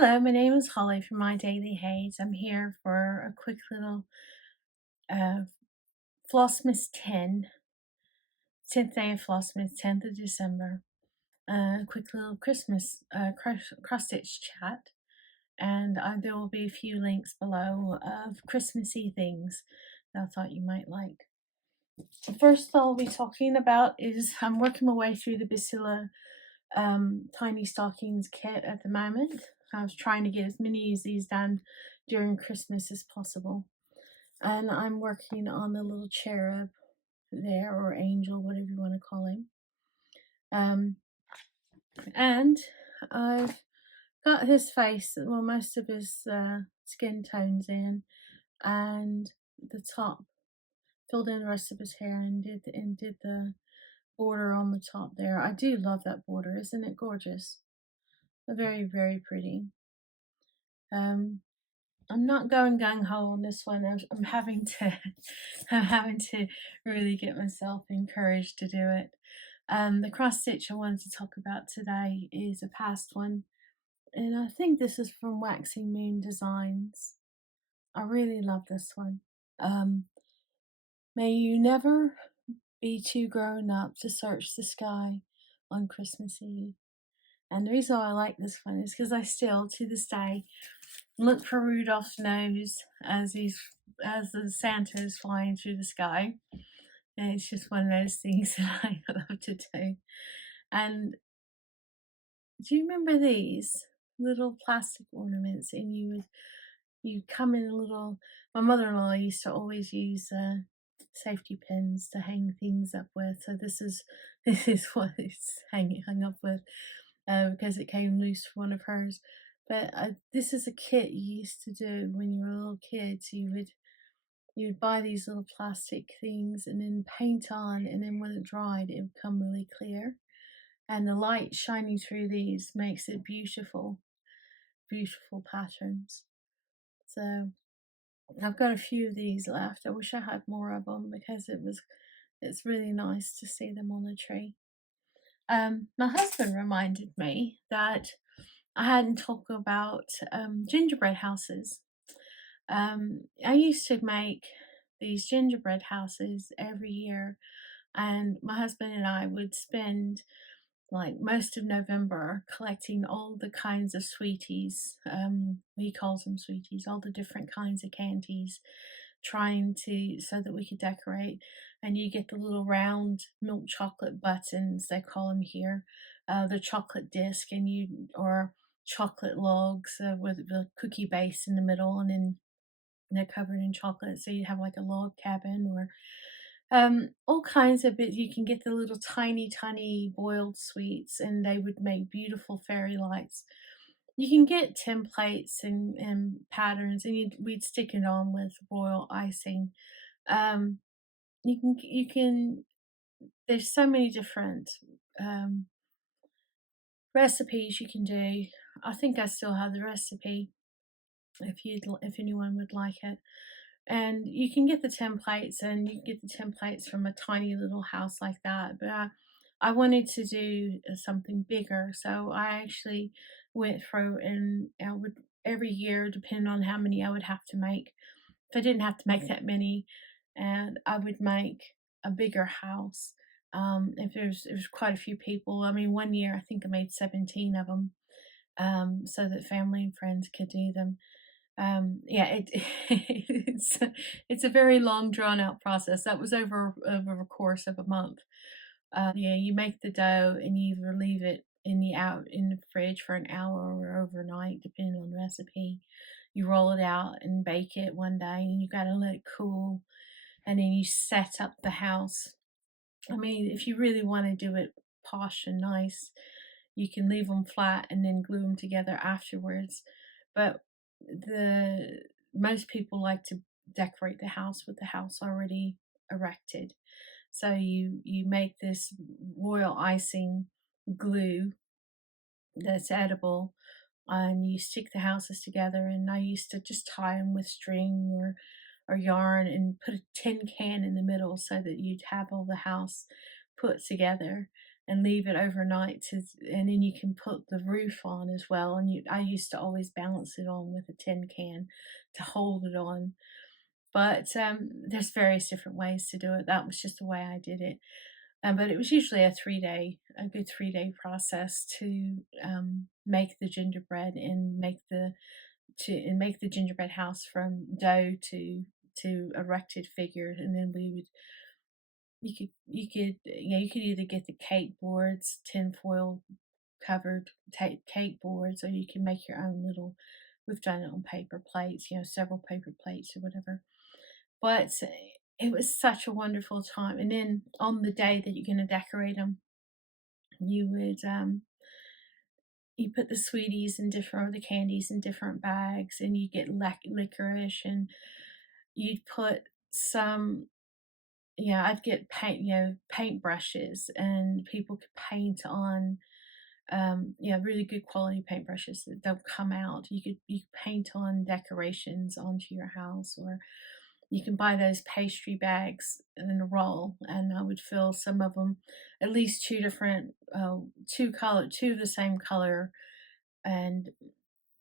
Hello, my name is Holly from My Daily Haze. I'm here for a quick little uh, Flossmas 10th day of Flossmas, 10th of December. A quick little Christmas cross-stitch chat. And there will be a few links below of Christmassy things that I thought you might like. The first I'll be talking about is I'm working my way through the Bacilla Tiny Stockings kit at the moment. I was trying to get as many of these done during Christmas as possible. And I'm working on the little cherub there, or angel, whatever you want to call him. And I've got his face, well, most of his skin tones in, and the top, filled in the rest of his hair, and did the border on the top there. I do love that border. Isn't it gorgeous? Very, very pretty. I'm not going gung ho on this one. I'm having to, I'm having to really get myself encouraged to do it. The cross stitch I wanted to talk about today is a past one, and I think this is from Waxing Moon Designs. I really love this one. Um, May you never be too grown up to search the sky on Christmas Eve. And the reason why I like this one is because I still, to this day, look for Rudolph's nose as the Santa is flying through the sky. And it's just one of those things that I love to do. And do you remember these little plastic ornaments? And you come in a little. My mother-in-law used to always use safety pins to hang things up with. So this is what it's hung up with because it came loose for one of hers. But this is a kit you used to do when you were a little kid. So you'd buy these little plastic things and then paint on, and then when it dried, it would come really clear. And the light shining through these makes it beautiful, beautiful patterns. So I've got a few of these left. I wish I had more of them because it's really nice to see them on the tree. My husband reminded me that I hadn't talked about gingerbread houses. I used to make these gingerbread houses every year, and my husband and I would spend like most of November collecting all the kinds of sweeties. He calls them sweeties, all the different kinds of candies, trying to so that we could decorate. And you get the little round milk chocolate buttons, they call them here, the chocolate disc, or chocolate logs with the cookie base in the middle, and then they're covered in chocolate, so you have like a log cabin, or all kinds of bits. You can get the little tiny boiled sweets, and they would make beautiful fairy lights. You can get templates and patterns, and we'd stick it on with royal icing. Um, you can. There's so many different recipes you can do. I think I still have the recipe if anyone would like it. And you can get the templates, and you get the templates from a tiny little house like that. But I wanted to do something bigger, so I actually went through, and I would every year, depending on how many I would have to make. If I didn't have to make that many, and I would make a bigger house. If there's quite a few people. I mean, one year I think I made 17 of them, so that family and friends could do them. Yeah, it's a very long drawn out process. That was over a course of a month. Yeah, you make the dough and you either leave it in the fridge for an hour or overnight, depending on the recipe. You roll it out and bake it one day, and you gotta let it cool, and then you set up the house. I mean, if you really want to do it posh and nice, you can leave them flat and then glue them together afterwards. But the most people like to decorate the house with the house already erected. So you make this royal icing glue that's edible, and you stick the houses together. And I used to just tie them with string or yarn and put a tin can in the middle so that you'd have all the house put together. and leave it overnight and then you can put the roof on as well. And I used to always balance it on with a tin can to hold it on. But there's various different ways to do it. That was just the way I did it. But it was usually a good 3 day process to make the gingerbread and make the gingerbread house from dough to erected figure. And then you could either get the cake boards, tinfoil covered cake boards, or you can make your own little. We've done it on paper plates, several paper plates or whatever. But it was such a wonderful time. And then on the day that you're going to decorate them, you would you put the sweeties and different or the candies in different bags, and you get licorice, and you'd put some. Yeah, I'd get paint brushes, and people could paint on really good quality paintbrushes that don't come out. You could paint on decorations onto your house, or you can buy those pastry bags in a roll, and I would fill some of them, at least two of the same color, and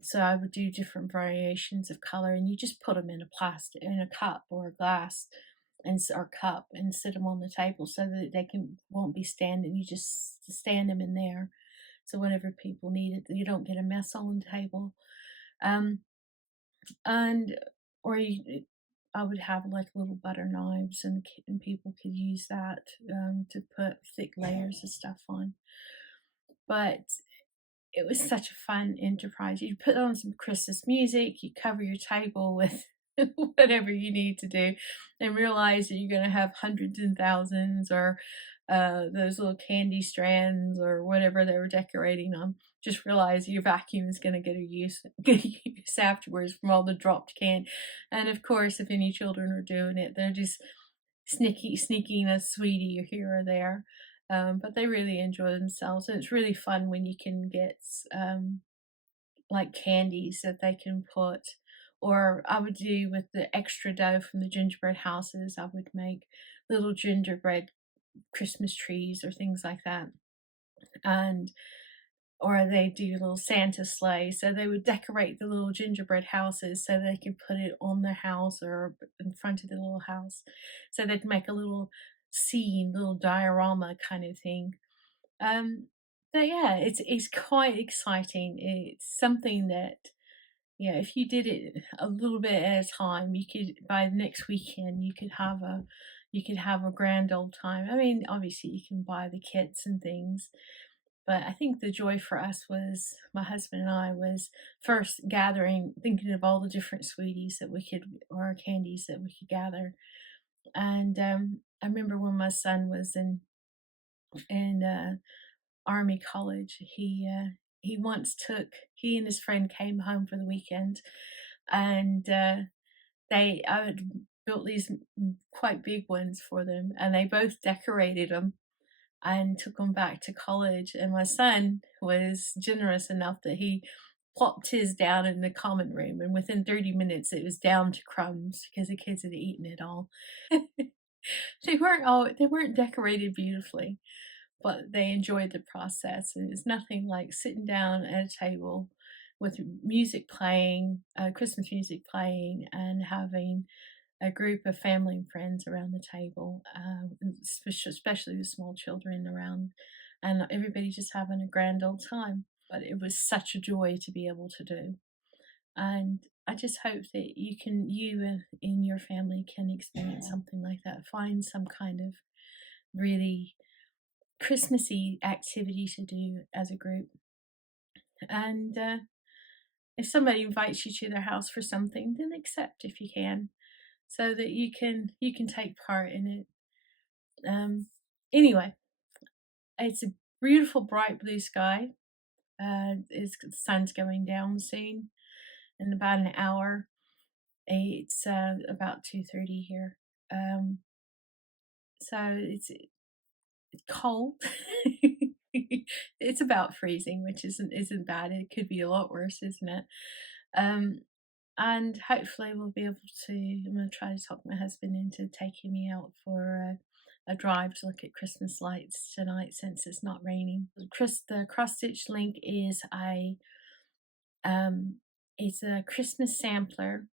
so I would do different variations of color, and you just put them in a cup or a glass, or cup, and sit them on the table so that they won't be standing. You just stand them in there, so whenever people need it, you don't get a mess on the table. Um, and or I would have like little butter knives, and people could use that to put thick layers of stuff on. But it was such a fun enterprise. You put on some Christmas music, you cover your table with whatever you need to do, and realize that you're going to have hundreds and thousands, or those little candy strands or whatever they were decorating on. Just realize your vacuum is going to get good use afterwards from all the dropped can. And of course, if any children are doing it, they're just sneaking a sweetie here or there. But they really enjoy themselves, and it's really fun when you can get like candies that they can put. Or I would do with the extra dough from the gingerbread houses, I would make little gingerbread Christmas trees or things like that. And or they do little Santa sleigh. So they would decorate the little gingerbread houses so they could put it on the house or in front of the little house. So they'd make a little scene, little diorama kind of thing. But yeah, it's quite exciting. It's something that, if you did it a little bit at a time, you could, by next weekend, you could have a grand old time. I mean, obviously you can buy the kits and things, but I think the joy for us was, my husband and I, was first thinking of all the different sweeties or candies that we could gather. And I remember when my son was in Army college, he and his friend came home for the weekend, and I had built these quite big ones for them, and they both decorated them and took them back to college. And my son was generous enough that he plopped his down in the common room, and within 30 minutes it was down to crumbs because the kids had eaten it all. They weren't decorated beautifully, but they enjoyed the process. And it's nothing like sitting down at a table with music playing, Christmas music playing, and having a group of family and friends around the table, especially the small children around, and everybody just having a grand old time. But it was such a joy to be able to do. And I just hope that you and in your family can experience something like that. Find some kind of really Christmassy activity to do as a group. And if somebody invites you to their house for something, then accept if you can, so that you can take part in it. Anyway, it's a beautiful bright blue sky. The sun's going down soon in about an hour. It's about 2:30 here. So it's cold. It's about freezing, which isn't bad. It could be a lot worse, isn't it? Um, and hopefully we'll be able to. I'm going to try to talk my husband into taking me out for a drive to look at Christmas lights tonight since it's not raining. The cross stitch link is um, a Christmas sampler.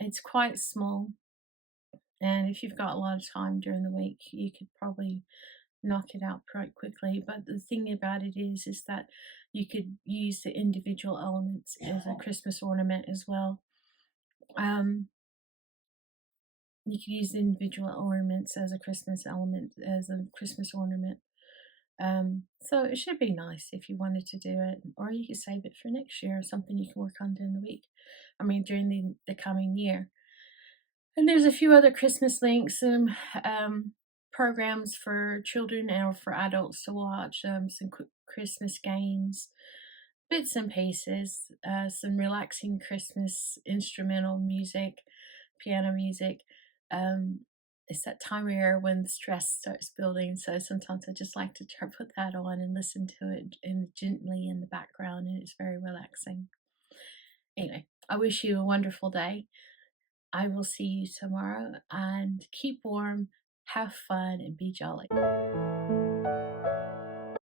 It's quite small, and if you've got a lot of time during the week, you could probably knock it out quite quickly. But the thing about it is that you could use the individual elements as a Christmas ornament as well. Um, you could use the individual ornaments as a Christmas ornament. So it should be nice if you wanted to do it, or you could save it for next year, or something you can work on during the week. During the coming year. And there's a few other Christmas links, programs for children or for adults to watch, some Christmas games, bits and pieces, some relaxing Christmas instrumental music, piano music. It's that time of year when stress starts building, so sometimes I just like to put that on and listen to it gently in the background, and it's very relaxing. Anyway, I wish you a wonderful day. I will see you tomorrow, and keep warm, have fun, and be jolly.